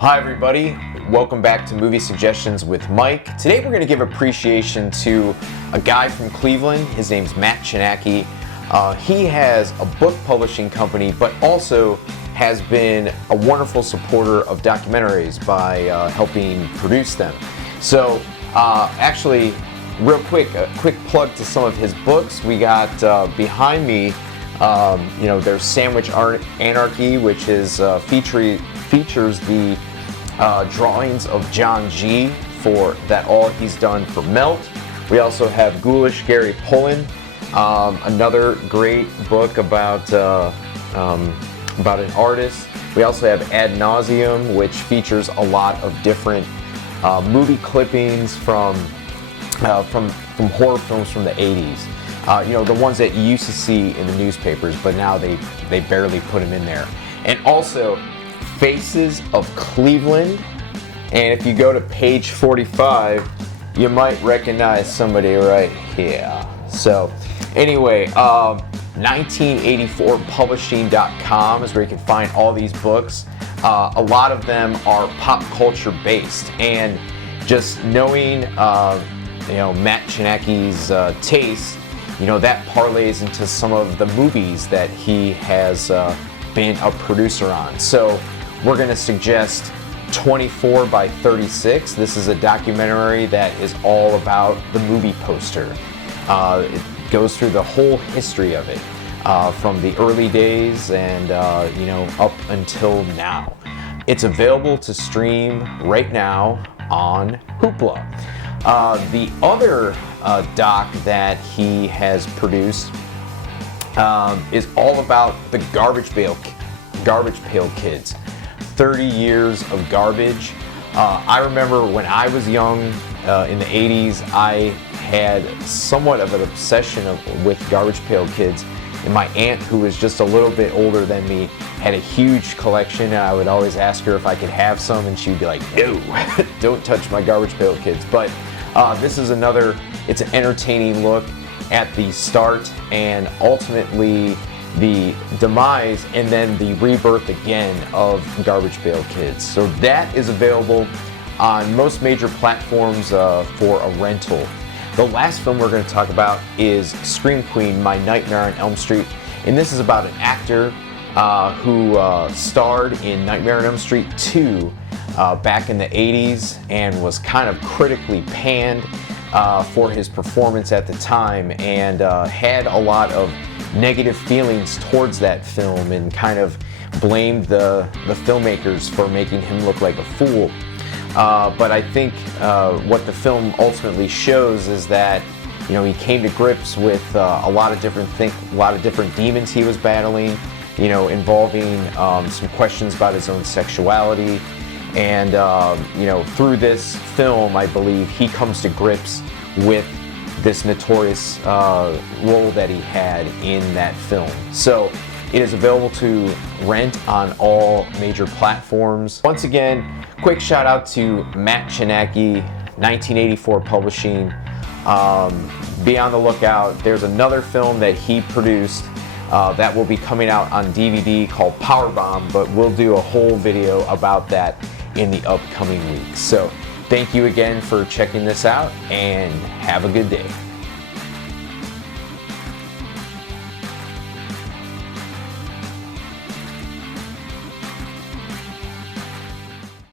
Hi everybody, welcome back to Movie Suggestions with Mike. Today we're going to give appreciation to a guy from Cleveland. His name's Matt Chrojnacki. He has a book publishing company, but also has been a wonderful supporter of documentaries by helping produce them. So actually, real quick, a quick plug to some of his books. We got behind me, there's Sandwich Anarchy, which is features the drawings of John G. for that all he's done for Melt. We also have Ghoulish Gary Pullen, another great book about an artist. We also have Ad Nauseum, which features a lot of different movie clippings from horror films from the 80s. The ones that you used to see in the newspapers, but now they barely put them in there. And also Faces of Cleveland, and if you go to page 45, you might recognize somebody right here. So anyway, 1984publishing.com is where you can find all these books. A lot of them are pop culture based, and just knowing Matt Chrojnacki's taste, that parlays into some of the movies that he has been a producer on. So we're going to suggest 24x36. This is a documentary that is all about the movie poster. It goes through the whole history of it, from the early days and up until now. It's available to stream right now on Hoopla. The other doc that he has produced is all about the Garbage Pail Kids. 30 years of garbage. I remember when I was young in the 80s, I had somewhat of an obsession with Garbage Pail Kids, and my aunt, who was just a little bit older than me, had a huge collection, and I would always ask her if I could have some, and she'd be like, no, don't touch my Garbage Pail Kids. But this is it's an entertaining look at the start and ultimately the demise and then the rebirth again of Garbage Pail Kids. So that is available on most major platforms for a rental. The last film we're going to talk about is Scream Queen, My Nightmare on Elm Street, and this is about an actor who starred in Nightmare on Elm Street 2 back in the 80s and was kind of critically panned for his performance at the time, and had a lot of negative feelings towards that film and kind of blamed the filmmakers for making him look like a fool. But I think what the film ultimately shows is that he came to grips with a lot of different demons he was battling, involving some questions about his own sexuality, and through this film, I believe he comes to grips with this notorious role that he had in that film. So it is available to rent on all major platforms. Once again, quick shout out to Matt Chrojnacki, 1984 Publishing. Be on the lookout. There's another film that he produced that will be coming out on DVD called Powerbomb, but we'll do a whole video about that in the upcoming weeks. So thank you again for checking this out, and have a good day.